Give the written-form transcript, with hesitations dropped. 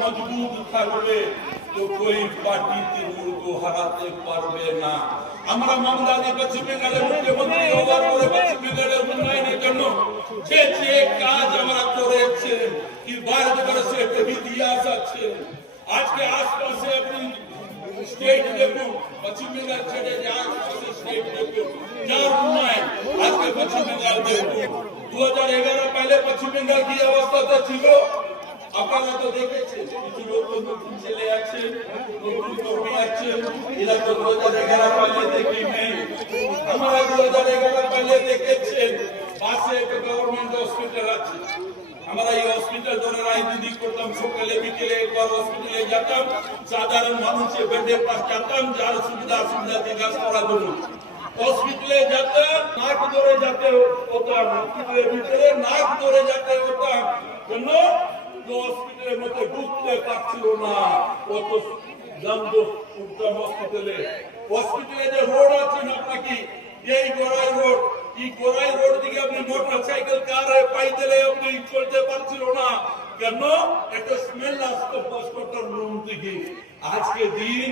मजबूत থাকবে तो कोई पार्टी तृणमूल को हराते পারবে না। আমরা মমতাদি পশ্চিম বাংলার মুখ্যমন্ত্রী হওয়ার পরে পশ্চিম বাংলার উন্নয়নের জন্য যে যে কাজ আমরা করেছে কি ভারতবর্ষে একটা ইতিহাস আছে। আজকে আশপাশে আপনি স্টেট দেখুন, পশ্চিম বাংলার ছেড়ে যে আশপাশে স্টেট দেখুন যার উন্নয়ন আজকে পশ্চিম বাংলার দেখুন। 2011 पहले पश्चिम बंगाल की अवस्था ছিল আপনারা তো দেখেছেন, কিছু লোক নতুন ছেলে আছে, নতুন কর্মী আছে, এরা তো 2011 पहले দেখি নেই। আমরা 2011 पहले দেখেছেন পাশে একটা গভর্নমেন্ট হসপিটাল আছে। আমরা এই হসপিটাল ধরে রাজনীতি করতাম, সকালে বিকেলে একবার হসপিটালে যেতাম, সাধারণ মানুষের বেডের পাশ যেতাম, যার সুবিধা জিজ্ঞাসা করার জন্য। হসপিটালে যেতে নাক ধরে যেতে হতাম, হসপিটালের ভিতরে নাক ধরে যেতে হতাম, কেন হসপিটালের মধ্যে ঢুকতে পারছিল না, কত জানতো উঠতাম হসপিটালে। হসপিটালে যে রোড আছে না আপনাকে, এই গোড়াই রোড, এই গোড়াই রোড দিকে আপনি মোটর সাইকেল কারে পাইতেলে আপনি চলতে পারছিল না, কেন একটা স্মেল আসতো হসপিটাল রুম থেকে। আজকে দিন